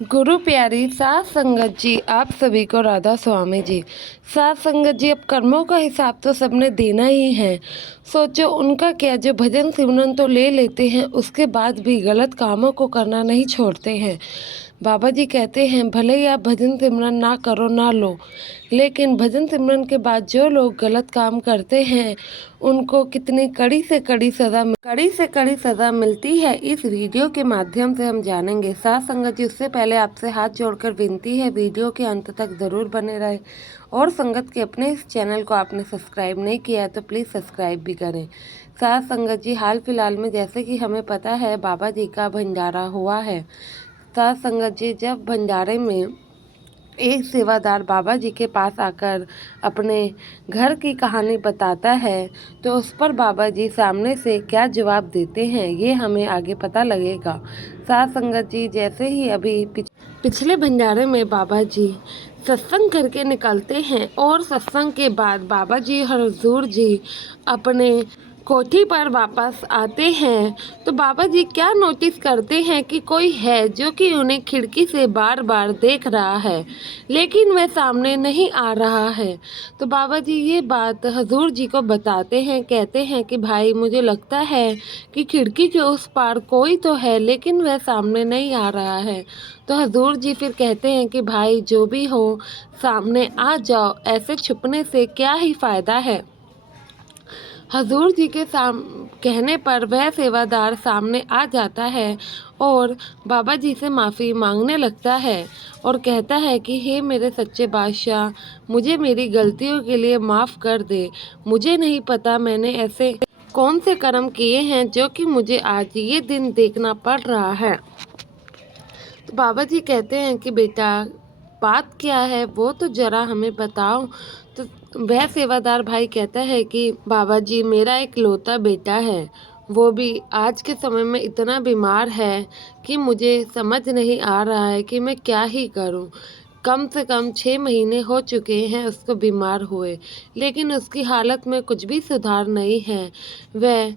गुरु प्यारी साध संगत जी, आप सभी को राधा स्वामी जी। साध संगत जी, अब कर्मों का हिसाब तो सबने देना ही है। सोचो उनका क्या, जो भजन सिमरन तो ले लेते हैं, उसके बाद भी गलत कामों को करना नहीं छोड़ते हैं। बाबा जी कहते हैं भले ही आप भजन सिमरन ना करो ना लो, लेकिन भजन सिमरन के बाद जो लोग गलत काम करते हैं उनको कितनी कड़ी से कड़ी सज़ा मिलती है, इस वीडियो के माध्यम से हम जानेंगे। साथ संगत जी, उससे पहले आपसे हाथ जोड़कर विनती है, वीडियो के अंत तक ज़रूर बने रहे। और संगत के अपने इस चैनल को आपने सब्सक्राइब नहीं किया है तो प्लीज़ सब्सक्राइब भी करें। साथ संगत जी, हाल फिलहाल में जैसे कि हमें पता है बाबा जी का भंडारा हुआ है। साथ संगत जी, जब भंडारे में एक सेवादार बाबा जी के पास आकर अपने घर की कहानी बताता है तो उस पर बाबा जी सामने से क्या जवाब देते हैं, ये हमें आगे पता लगेगा। साथ संगत जी, जैसे ही अभी पिछले भंडारे में बाबा जी सत्संग करके निकलते हैं और सत्संग के बाद बाबा जी और हुजूर जी अपने कोठी पर वापस आते हैं तो बाबा जी क्या नोटिस करते हैं कि कोई है जो कि उन्हें खिड़की से बार बार देख रहा है, लेकिन वह सामने नहीं आ रहा है। तो बाबा जी ये बात हुजूर जी को बताते हैं, कहते हैं कि भाई मुझे लगता है कि खिड़की के उस पार कोई तो है, लेकिन वह सामने नहीं आ रहा है। तो हुजूर जी फिर कहते हैं कि भाई जो भी हो सामने आ जाओ, ऐसे छुपने से क्या ही फ़ायदा है। हजूर जी के कहने पर वह सेवादार सामने आ जाता है और बाबा जी से माफ़ी मांगने लगता है और कहता है कि हे मेरे सच्चे बादशाह, मुझे मेरी गलतियों के लिए माफ़ कर दे। मुझे नहीं पता मैंने ऐसे कौन से कर्म किए हैं जो कि मुझे आज ये दिन देखना पड़ रहा है। तो बाबा जी कहते हैं कि बेटा बात क्या है वो तो ज़रा हमें बताओ। तो वह सेवादार भाई कहता है कि बाबा जी मेरा एक लौता बेटा है, वो भी आज के समय में इतना बीमार है कि मुझे समझ नहीं आ रहा है कि मैं क्या ही करूं। कम से कम 6 महीने हो चुके हैं उसको बीमार हुए, लेकिन उसकी हालत में कुछ भी सुधार नहीं है। वह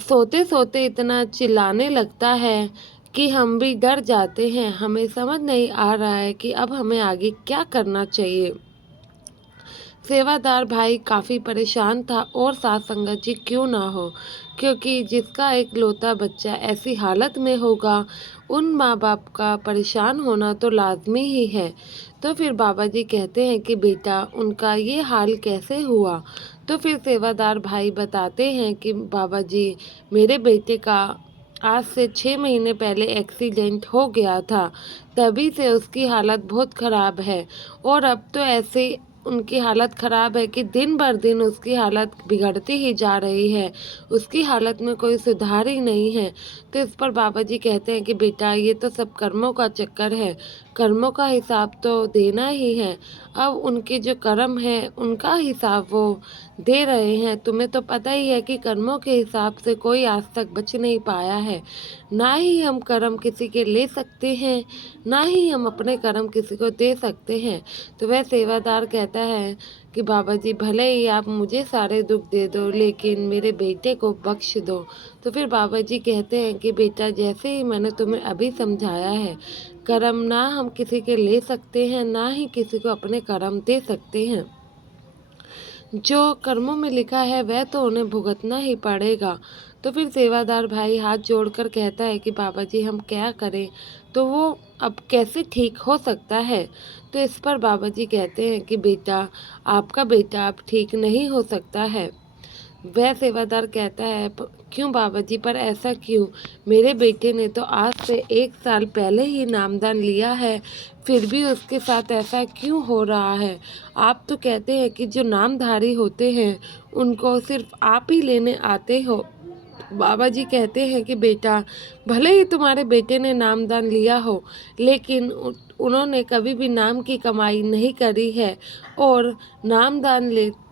सोते सोते इतना चिल्लाने लगता है कि हम भी डर जाते हैं। हमें समझ नहीं आ रहा है कि अब हमें आगे क्या करना चाहिए। सेवादार भाई काफ़ी परेशान था और साथ संगत जी क्यों ना हो, क्योंकि जिसका एक लौता बच्चा ऐसी हालत में होगा, उन माँ बाप का परेशान होना तो लाजमी ही है। तो फिर बाबा जी कहते हैं कि बेटा उनका ये हाल कैसे हुआ। तो फिर सेवादार भाई बताते हैं कि बाबा जी मेरे बेटे का आज से 6 महीने पहले एक्सीडेंट हो गया था, तभी से उसकी हालत बहुत ख़राब है और अब तो ऐसे उनकी हालत ख़राब है कि दिन भर दिन उसकी हालत बिगड़ती ही जा रही है, उसकी हालत में कोई सुधार ही नहीं है। तो इस पर बाबा जी कहते हैं कि बेटा ये तो सब कर्मों का चक्कर है, कर्मों का हिसाब तो देना ही है। अब उनके जो कर्म हैं उनका हिसाब वो दे रहे हैं। तुम्हें तो पता ही है कि कर्मों के हिसाब से कोई आज तक बच नहीं पाया है। ना ही हम कर्म किसी के ले सकते हैं, ना ही हम अपने कर्म किसी को दे सकते हैं। तो वह सेवादार कहता है कि बाबा जी भले ही आप मुझे सारे दुख दे दो, लेकिन मेरे बेटे को बख्श दो। तो फिर बाबा जी कहते हैं कि बेटा जैसे ही मैंने तुम्हें अभी समझाया है, कर्म ना हम किसी के ले सकते हैं, ना ही किसी को अपने कर्म दे सकते हैं। जो कर्मों में लिखा है वह तो उन्हें भुगतना ही पड़ेगा। तो फिर सेवादार भाई हाथ जोड़कर कहता है कि बाबा जी हम क्या करें, तो वो अब कैसे ठीक हो सकता है। तो इस पर बाबा जी कहते हैं कि बेटा आपका बेटा अब ठीक नहीं हो सकता है। वह सेवादार कहता है क्यों बाबा जी, पर ऐसा क्यों? मेरे बेटे ने तो आज से 1 साल पहले ही नामदान लिया है, फिर भी उसके साथ ऐसा क्यों हो रहा है? आप तो कहते हैं कि जो नामधारी होते हैं उनको सिर्फ आप ही लेने आते हो। बाबा जी कहते हैं कि बेटा भले ही तुम्हारे बेटे ने नामदान लिया हो, लेकिन उन्होंने कभी भी नाम की कमाई नहीं करी है और नामदान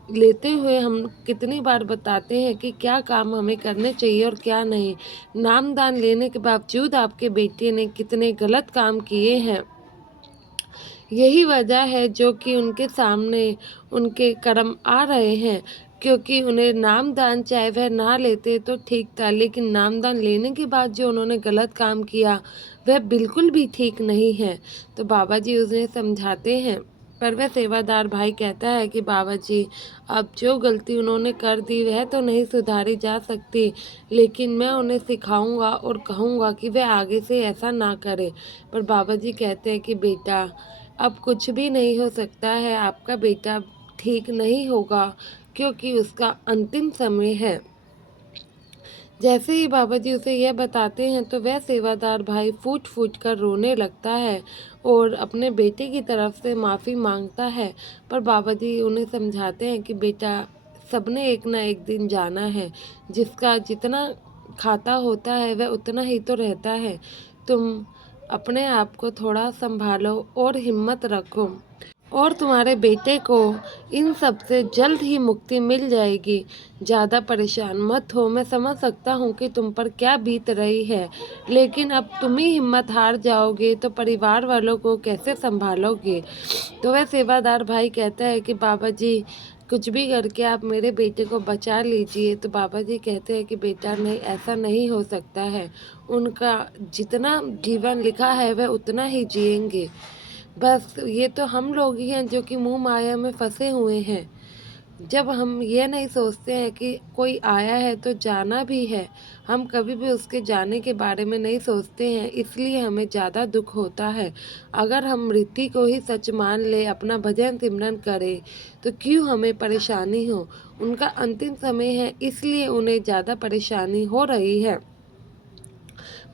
लेते हुए हम कितनी बार बताते हैं कि क्या काम हमें करने चाहिए और क्या नहीं। नामदान लेने के बावजूद आपके बेटे ने कितने गलत काम किए हैं। यही वजह है जो कि उनके सामने उनके कर्म आ रहे हैं। क्योंकि उन्हें नामदान चाहे वह ना लेते तो ठीक था, लेकिन नामदान लेने के बाद जो उन्होंने गलत काम किया वह बिल्कुल भी ठीक नहीं है। तो बाबा जी उन्हें समझाते हैं, पर वह सेवादार भाई कहता है कि बाबा जी, अब जो गलती उन्होंने कर दी वह तो नहीं सुधारी जा सकती, लेकिन मैं उन्हें सिखाऊंगा और कहूँगा कि वह आगे से ऐसा ना करे। पर बाबा जी कहते हैं कि बेटा, अब कुछ भी नहीं हो सकता है, आपका बेटा ठीक नहीं होगा क्योंकि उसका अंतिम समय है। जैसे ही बाबा जी उसे यह बताते हैं तो वह सेवादार भाई फूट फूट कर रोने लगता है और अपने बेटे की तरफ से माफ़ी मांगता है। पर बाबा जी उन्हें समझाते हैं कि बेटा, सबने एक ना एक दिन जाना है, जिसका जितना खाता होता है वह उतना ही तो रहता है। तुम अपने आप को थोड़ा संभालो और हिम्मत रखो, और तुम्हारे बेटे को इन सब से जल्द ही मुक्ति मिल जाएगी। ज़्यादा परेशान मत हो, मैं समझ सकता हूँ कि तुम पर क्या बीत रही है, लेकिन अब तुम ही हिम्मत हार जाओगे तो परिवार वालों को कैसे संभालोगे। तो वह सेवादार भाई कहता है कि बाबा जी, कुछ भी करके आप मेरे बेटे को बचा लीजिए। तो बाबा जी कहते हैं कि बेटा नहीं, ऐसा नहीं हो सकता है, उनका जितना जीवन लिखा है वह उतना ही जिएंगे। बस ये तो हम लोग ही हैं जो कि मुँह माया में फंसे हुए हैं। जब हम ये नहीं सोचते हैं कि कोई आया है तो जाना भी है, हम कभी भी उसके जाने के बारे में नहीं सोचते हैं, इसलिए हमें ज़्यादा दुख होता है। अगर हम मृत्यु को ही सच मान ले, अपना भजन सिमरन करें, तो क्यों हमें परेशानी हो। उनका अंतिम समय है, इसलिए उन्हें ज़्यादा परेशानी हो रही है।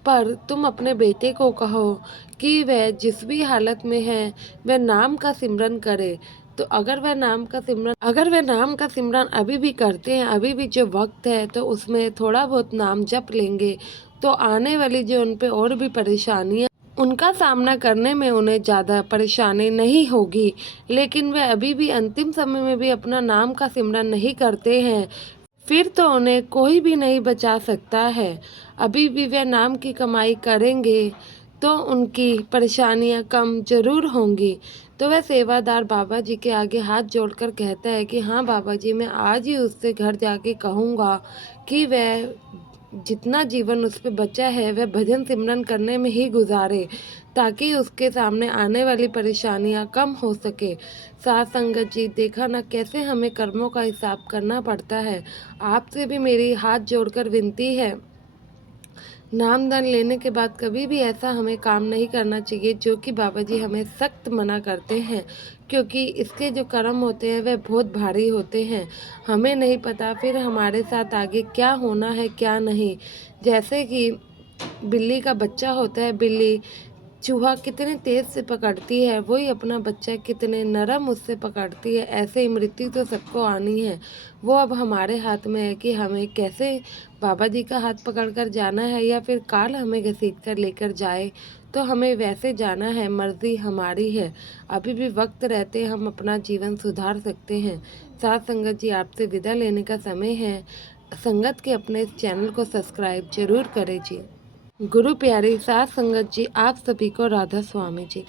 पर तुम अपने बेटे को कहो कि वह जिस भी हालत में है वह नाम का सिमरन करे। तो अगर वह नाम का सिमरन अभी भी करते हैं, अभी भी जो वक्त है, तो उसमें थोड़ा बहुत नाम जप लेंगे, तो आने वाली जो उन पे और भी परेशानियां, उनका सामना करने में उन्हें ज़्यादा परेशानी नहीं होगी। लेकिन वे अभी भी अंतिम समय में भी अपना नाम का सिमरन नहीं करते हैं, फिर तो उन्हें कोई भी नहीं बचा सकता है। अभी भी वे नाम की कमाई करेंगे तो उनकी परेशानियां कम जरूर होंगी। तो वह सेवादार बाबा जी के आगे हाथ जोड़कर कहता है कि हाँ बाबा जी, मैं आज ही उससे घर जाके कहूँगा कि वह जितना जीवन उस पे बचा है वह भजन सिमरन करने में ही गुजारे, ताकि उसके सामने आने वाली परेशानियां कम हो सके। साथ संगत जी, देखा ना कैसे हमें कर्मों का हिसाब करना पड़ता है। आपसे भी मेरी हाथ जोड़कर विनती है, नामदान लेने के बाद कभी भी ऐसा हमें काम नहीं करना चाहिए जो कि बाबा जी हमें सख्त मना करते हैं, क्योंकि इसके जो कर्म होते हैं वह बहुत भारी होते हैं। हमें नहीं पता फिर हमारे साथ आगे क्या होना है क्या नहीं। जैसे कि बिल्ली का बच्चा होता है, बिल्ली चूहा कितने तेज से पकड़ती है, वही अपना बच्चा कितने नरम उससे पकड़ती है। ऐसे ही मृत्यु तो सबको आनी है, वो अब हमारे हाथ में है कि हमें कैसे बाबा जी का हाथ पकड़कर जाना है, या फिर काल हमें घसीट कर लेकर जाए तो हमें वैसे जाना है। मर्जी हमारी है, अभी भी वक्त रहते हम अपना जीवन सुधार सकते हैं। साथ संगत जी, आपसे विदा लेने का समय है। संगत के अपने इस चैनल को सब्सक्राइब जरूर करें जी। गुरु प्यारी साथ संगत जी, आप सभी को राधा स्वामी जी।